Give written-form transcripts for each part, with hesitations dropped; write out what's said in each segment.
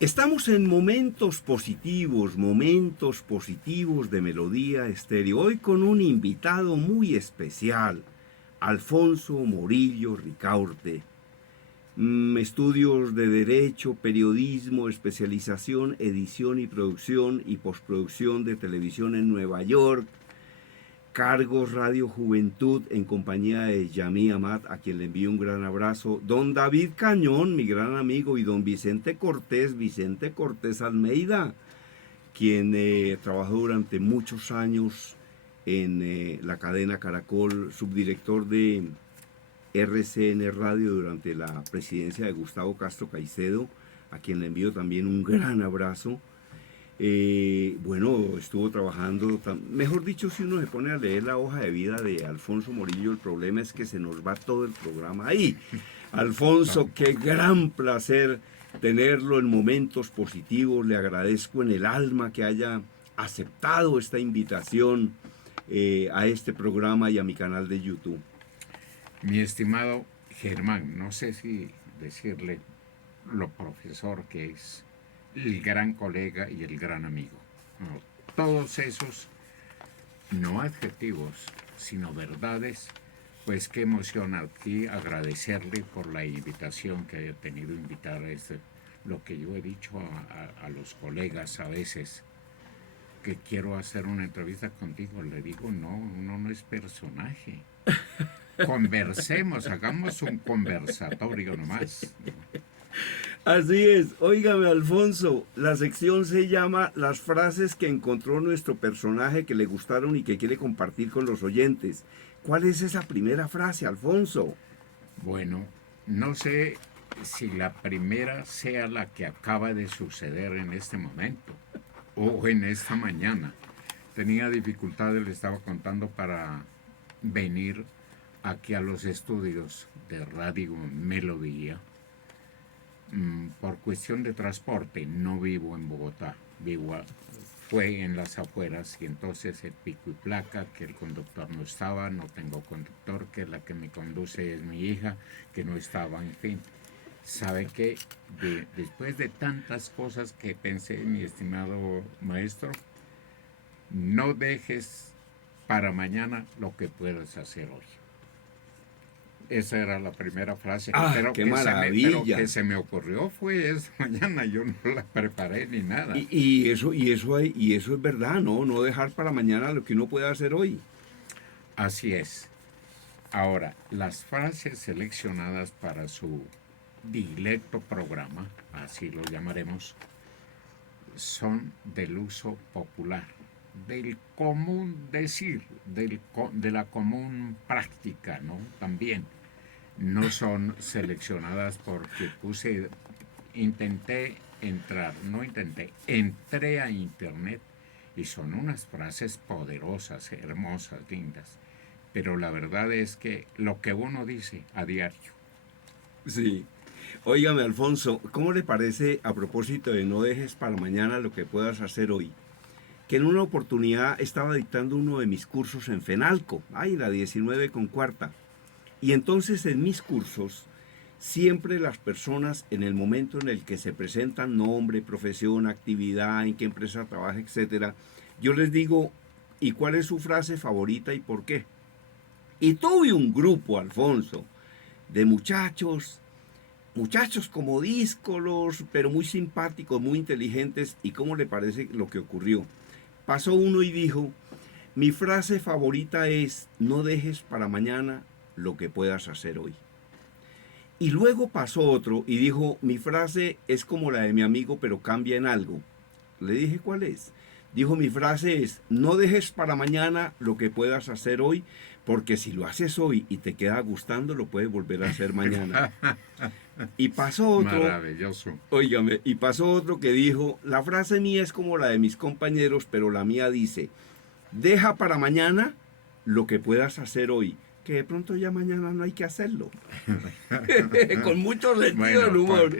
Estamos en momentos positivos de Melodía Estéreo. Hoy con un invitado muy especial, Alfonso Morillo Ricaurte. Estudios de Derecho, Periodismo, especialización, edición y producción y postproducción de televisión en Nueva York. Cargos Radio Juventud en compañía de Yamí Amat, a quien le envío un gran abrazo. Don David Cañón, mi gran amigo, y don Vicente Cortés Almeida, quien trabajó durante muchos años en la cadena Caracol, subdirector de RCN Radio durante la presidencia de Gustavo Castro Caicedo, a quien le envío también un gran abrazo. Bueno, estuvo trabajando, mejor dicho, si uno se pone a leer la hoja de vida de Alfonso Morillo, el problema es que se nos va todo el programa ahí. Alfonso, qué gran placer tenerlo en momentos positivos, le agradezco en el alma que haya aceptado esta invitación a este programa y a mi canal de YouTube. Mi estimado Germán, no sé si decirle lo profesor que es, el gran colega y el gran amigo. No, todos esos, no adjetivos, sino verdades, pues qué emoción aquí agradecerle por la invitación que haya tenido, invitar a lo que yo he dicho a los colegas a veces, que quiero hacer una entrevista contigo, le digo, no, uno no es personaje. Conversemos, hagamos un conversatorio nomás. Así es, óigame Alfonso, la sección se llama Las frases que encontró nuestro personaje que le gustaron y que quiere compartir con los oyentes. ¿Cuál es esa primera frase, Alfonso? Bueno, no sé si la primera sea la que acaba de suceder en este momento o en esta mañana. Tenía dificultades, le estaba contando, para venir aquí a los estudios de Radio Melodía. Por cuestión de transporte, no vivo en Bogotá, fue en las afueras, y entonces el pico y placa, que el conductor no estaba, no tengo conductor, que la que me conduce es mi hija, que no estaba, en fin. ¿Sabe qué? Después de tantas cosas que pensé, mi estimado maestro, no dejes para mañana lo que puedas hacer hoy. Esa era la primera frase. ¡Ah, qué maravilla! Pero que se me ocurrió fue esta mañana, yo no la preparé ni nada. Y eso es verdad, ¿no? No dejar para mañana lo que uno puede hacer hoy. Así es. Ahora, las frases seleccionadas para su dilecto programa, así lo llamaremos, son del uso popular, del común decir, de la común práctica, ¿no? También. No son seleccionadas porque entré a internet y son unas frases poderosas, hermosas, lindas. Pero la verdad es que lo que uno dice a diario. Sí. Óigame, Alfonso, ¿cómo le parece, a propósito de no dejes para mañana lo que puedas hacer hoy, que en una oportunidad estaba dictando uno de mis cursos en FENALCO, la 19 con cuarta, y entonces en mis cursos siempre las personas, en el momento en el que se presentan nombre, profesión, actividad, en qué empresa trabaja, etcétera, yo les digo, ¿y cuál es su frase favorita y por qué? Y tuve un grupo, Alfonso, de muchachos como díscolos, pero muy simpáticos, muy inteligentes. ¿Y cómo le parece lo que ocurrió? Pasó uno y dijo, mi frase favorita es, no dejes para mañana lo que puedas hacer hoy. Y luego pasó otro y dijo, mi frase es como la de mi amigo, pero cambia en algo. Le dije, ¿cuál es? Dijo, mi frase es, no dejes para mañana lo que puedas hacer hoy, porque si lo haces hoy y te queda gustando, lo puedes volver a hacer mañana. Y pasó otro, maravilloso. Óigame, y pasó otro que dijo, la frase mía es como la de mis compañeros, pero la mía dice, deja para mañana lo que puedas hacer hoy, que de pronto ya mañana no hay que hacerlo. Con mucho sentido del humor.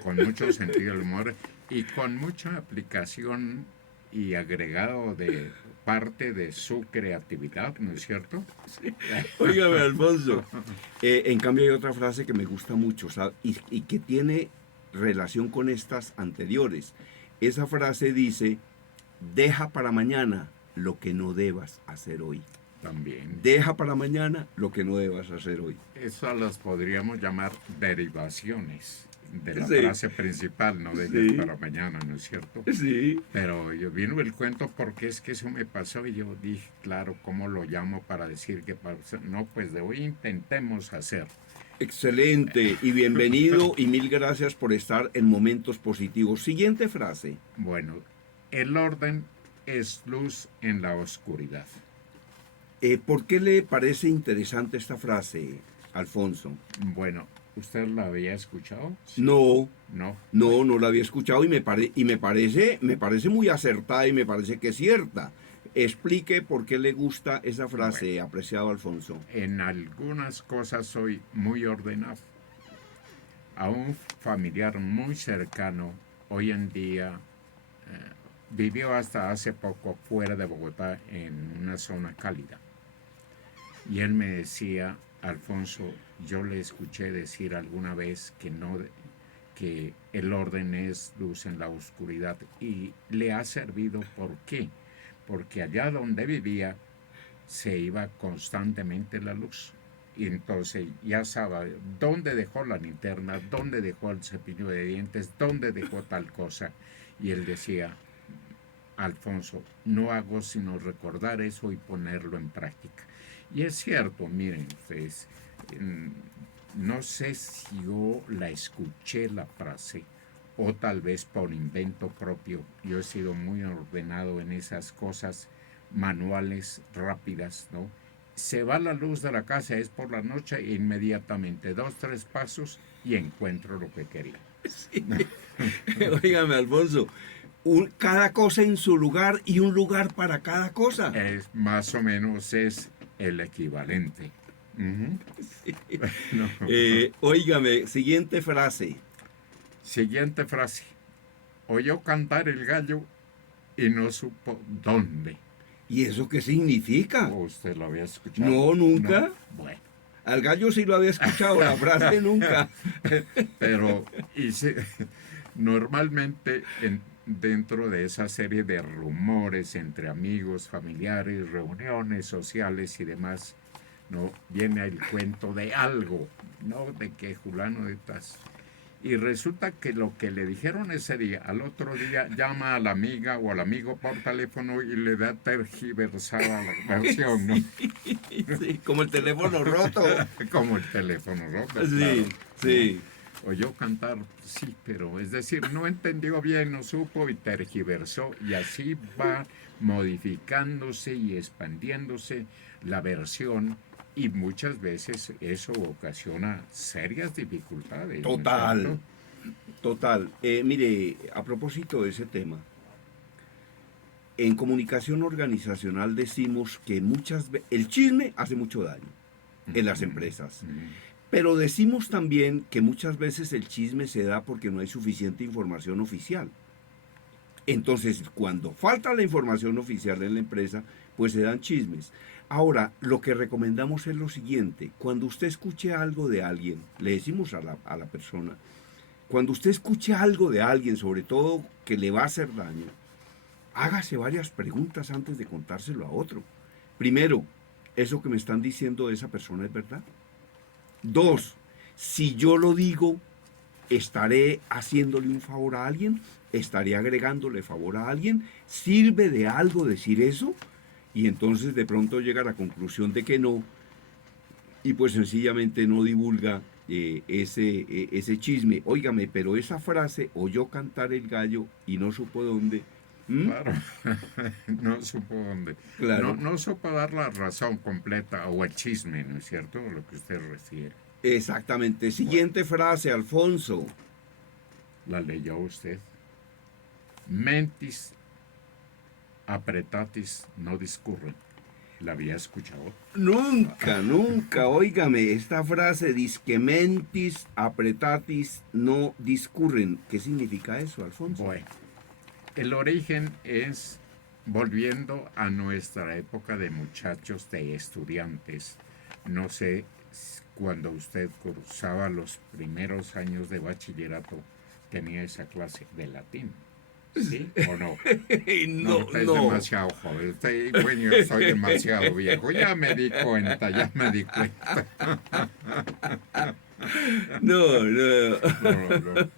Con mucho sentido del humor y con mucha aplicación y agregado de parte de su creatividad, ¿no es cierto? Sí. Óigame, Alfonso. En cambio hay otra frase que me gusta mucho, ¿sabe? Y que tiene relación con estas anteriores. Esa frase dice, deja para mañana lo que no debas hacer hoy. También. Deja para mañana lo que no debas hacer hoy. Eso las podríamos llamar derivaciones de la Sí. frase principal, no dejes Sí. para mañana, ¿no es cierto? Sí. Pero yo vino el cuento porque es que eso me pasó y yo dije, claro, ¿cómo lo llamo para decir que no, pues de hoy intentemos hacer. Excelente y bienvenido y mil gracias por estar en Momentos Positivos. Siguiente frase. Bueno, el orden es luz en la oscuridad. ¿Por qué le parece interesante esta frase, Alfonso? Bueno, ¿usted la había escuchado? Sí. No, No. no la había escuchado y me parece muy acertada y me parece que es cierta. Explique por qué le gusta esa frase, apreciado Alfonso. En algunas cosas soy muy ordenado. A un familiar muy cercano, hoy en día, vivió hasta hace poco fuera de Bogotá en una zona cálida. Y él me decía, Alfonso, yo le escuché decir alguna vez que el orden es luz en la oscuridad. Y le ha servido, ¿por qué? Porque allá donde vivía se iba constantemente la luz. Y entonces ya sabe dónde dejó la linterna, dónde dejó el cepillo de dientes, dónde dejó tal cosa. Y él decía, Alfonso, no hago sino recordar eso y ponerlo en práctica. Y es cierto, miren ustedes, no sé si yo la escuché la frase o tal vez por invento propio. Yo he sido muy ordenado en esas cosas manuales rápidas, ¿no? Se va la luz de la casa, es por la noche e inmediatamente 2, 3 pasos y encuentro lo que quería. Sí. Óigame, Alfonso, cada cosa en su lugar y un lugar para cada cosa. Es más o menos es el equivalente. Uh-huh. Sí. No. Óigame, siguiente frase. Siguiente frase. Oyó cantar el gallo y no supo dónde. ¿Y eso qué significa? ¿Usted lo había escuchado? No, nunca. No. Bueno. Al gallo sí lo había escuchado, la frase nunca. Pero normalmente dentro de esa serie de rumores entre amigos, familiares, reuniones sociales y demás, ¿no? Viene el cuento de algo, ¿no? De que fulano de tas. Y resulta que lo que le dijeron ese día, al otro día llama a la amiga o al amigo por teléfono y le da tergiversada la versión, ¿no? Sí, como el teléfono roto. Como el teléfono roto. Sí, claro, sí. ¿no? Oyó cantar, sí, pero es decir, no entendió bien, no supo y tergiversó. Y así va modificándose y expandiéndose la versión. Y muchas veces eso ocasiona serias dificultades. Total, ¿no? total. Mire, a propósito de ese tema, en comunicación organizacional decimos que muchas veces el chisme hace mucho daño en las empresas. Pero decimos también que muchas veces el chisme se da porque no hay suficiente información oficial. Entonces, cuando falta la información oficial en la empresa, pues se dan chismes. Ahora, lo que recomendamos es lo siguiente. Cuando usted escuche algo de alguien, le decimos a la persona, cuando usted escuche algo de alguien, sobre todo que le va a hacer daño, hágase varias preguntas antes de contárselo a otro. Primero, ¿eso que me están diciendo de esa persona es verdad? 2, si yo lo digo, ¿estaré haciéndole un favor a alguien? ¿Estaré agregándole favor a alguien? ¿Sirve de algo decir eso? Y entonces de pronto llega a la conclusión de que no, y pues sencillamente no divulga ese chisme. Óigame, pero esa frase, oyó cantar el gallo y no supo dónde. Claro, no supo dónde. Claro. No supo dar la razón completa o el chisme, ¿no es cierto? Lo que usted refiere. Exactamente. Siguiente frase, Alfonso. La leyó usted. Mentis apretatis no discurren. ¿La había escuchado? Nunca, óigame, esta frase, disque mentis apretatis no discurren. ¿Qué significa eso, Alfonso? Bueno, el origen es, volviendo a nuestra época de muchachos, de estudiantes, no sé, cuando usted cursaba los primeros años de bachillerato, tenía esa clase de latín. ¿Sí o no? No, No, usted es no. demasiado joven. Usted, bueno, yo soy demasiado viejo. Ya me di cuenta, ya me di cuenta. No, no. No, no.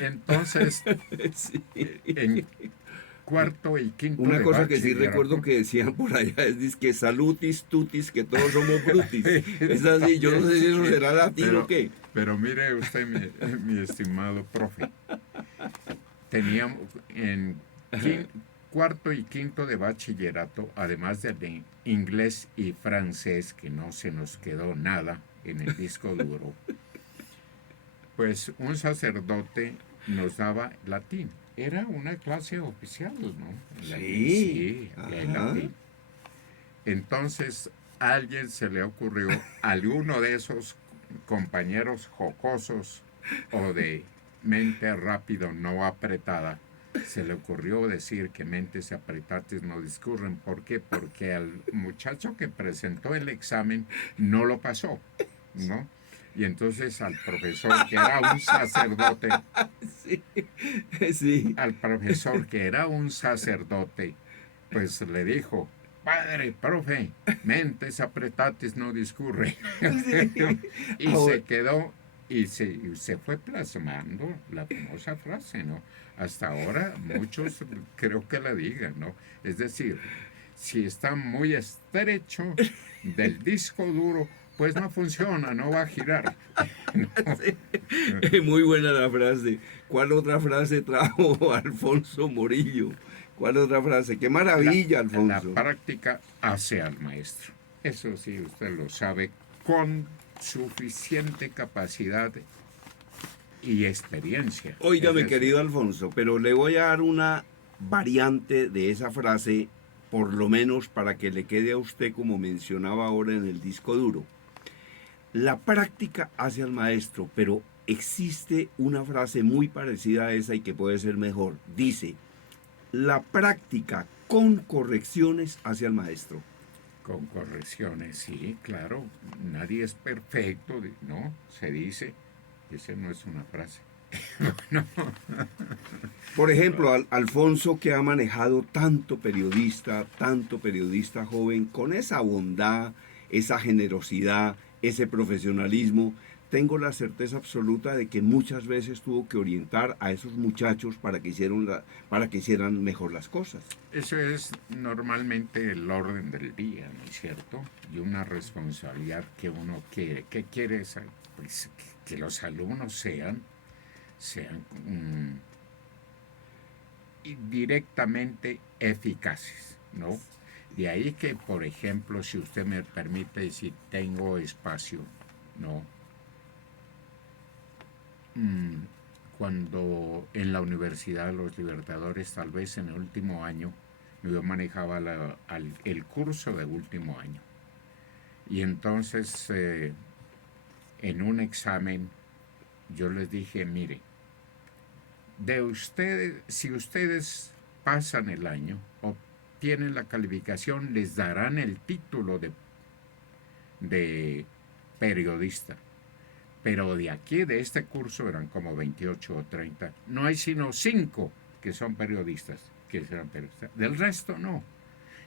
Entonces, Sí. en cuarto y quinto Una de cosa que sí recuerdo bachillerato. que decían por allá es que salutis, tutis, que todos somos brutis. Es así, yo no sé si eso será latín o pero, qué. pero mire usted, mi estimado profe, teníamos en cuarto y quinto de bachillerato, además de inglés y francés, que no se nos quedó nada en el disco duro, pues un sacerdote nos daba latín. Era una clase oficial, ¿no? Latín, Sí. sí, había Ajá. latín. Entonces, a alguien se le ocurrió, alguno de esos compañeros jocosos o de mente rápido, no apretada, se le ocurrió decir que mentes apretadas no discurren. ¿Por qué? Porque al muchacho que presentó el examen no lo pasó, ¿no? Y entonces al profesor, que era un sacerdote, Sí. Sí. al profesor que era un sacerdote, pues le dijo: padre, profe, mentes apretates no discurren. Sí. Y Ahora, se quedó y se fue plasmando la famosa frase, ¿no? Hasta ahora muchos creo que la digan, ¿no? Es decir, si está muy estrecho del disco duro, pues no funciona, no va a girar. ¿No? sí. Muy buena la frase. ¿Cuál otra frase trajo Alfonso Morillo? ¿Cuál otra frase? ¡Qué maravilla, La Alfonso! práctica hace al maestro. Eso sí, usted lo sabe con suficiente capacidad y experiencia. Es Óigame, decir, querido Alfonso, pero le voy a dar una variante de esa frase, por lo menos para que le quede a usted como mencionaba ahora en el disco duro. La práctica hace al maestro, pero existe una frase muy parecida a esa y que puede ser mejor. Dice, la práctica con correcciones hace al maestro. con correcciones, sí, claro, nadie es perfecto, ¿no? Se dice, esa no es una frase. No, Por ejemplo, Alfonso, que ha manejado tanto periodista joven, con esa bondad, esa generosidad, ese profesionalismo, tengo la certeza absoluta de que muchas veces tuvo que orientar a esos muchachos para que para que hicieran mejor las cosas. eso es normalmente el orden del día, ¿no es cierto? Y una responsabilidad que uno quiere. ¿Qué quiere? Pues que los alumnos sean directamente eficaces, ¿no? De ahí que, por ejemplo, si usted me permite, si tengo espacio, ¿no? Cuando en la Universidad de los Libertadores, tal vez en el último año, yo manejaba el curso de último año. Y entonces, en un examen, yo les dije: mire, de ustedes, si ustedes pasan el año, obtienen la calificación, les darán el título de periodista. Pero de aquí, de este curso, eran como 28 o 30, no hay sino 5 que son periodistas, que serán periodistas. Del resto, no.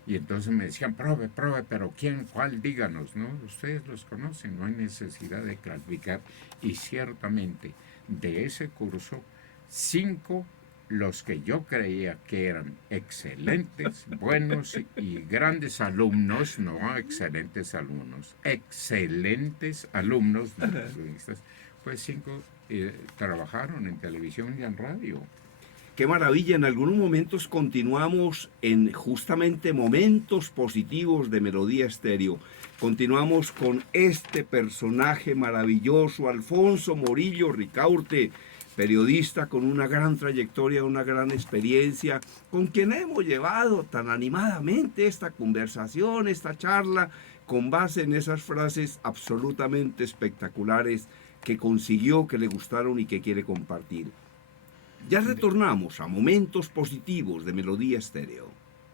Y entonces me decían: profe, pero ¿quién, cuál? Díganos, ¿no? Ustedes los conocen, no hay necesidad de clasificar. Y ciertamente, de ese curso, 5, los que yo creía que eran excelentes, buenos y grandes alumnos, no excelentes alumnos, excelentes alumnos, pues 5 trabajaron en televisión y en radio. Qué maravilla, en algunos momentos continuamos en justamente momentos positivos de Melodía Estéreo. Continuamos con este personaje maravilloso, Alfonso Morillo Ricaurte, periodista con una gran trayectoria, una gran experiencia, con quien hemos llevado tan animadamente esta conversación, esta charla, con base en esas frases absolutamente espectaculares que consiguió, que le gustaron y que quiere compartir. Ya retornamos a momentos positivos de Melodía Estéreo.